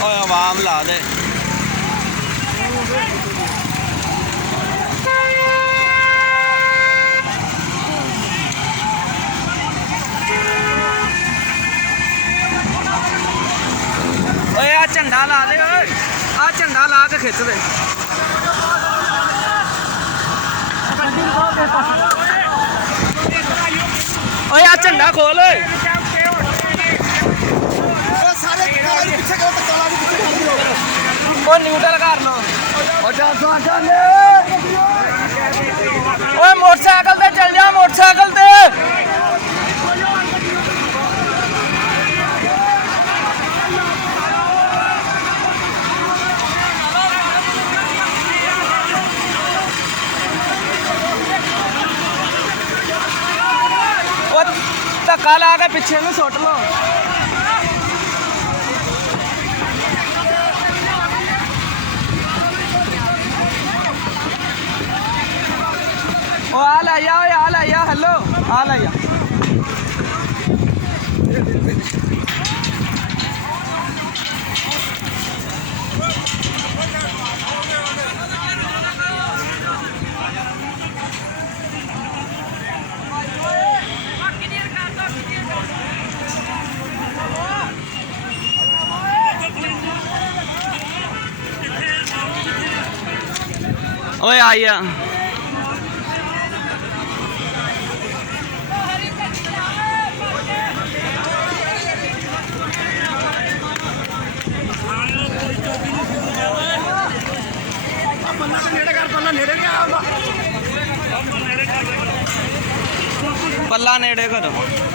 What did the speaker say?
ਓਏ ਆਵਾਮ ਲਾ ਦੇ ਓਏ ਆ ਝੰਡਾ ਲਾ ਦੇ ਓਏ ਆ ਝੰਡਾ ਲਾ ਕੇ ਖਿੱਚ ਦੇ ਓਏ ਆ ਝੰਡਾ ਖੋਲ ਓਏ ਉਹ ਨਿਊਟਰਲ ਕਰ ਲੋ ਓਏ ਮੋਟਰਸਾਈਕਲ ਤੇ ਚੱਲ ਜਾ ਮੋਟਰਸਾਈਕਲ ਤੇ ਧੱਕਾ ਲਾ ਕੇ ਪਿੱਛੇ ਨੂੰ ਸੁੱਟ ਲੋ ਉਹ ਆ ਲੈ ਜਾ ਓਏ ਆ ਲੈ ਜਾ ਹੈਲੋ ਆ ਲੈ ਜਾ ਓਏ ਆਇਆ ਪੱਲਾ ਨੇੜੇ ਕਰੋ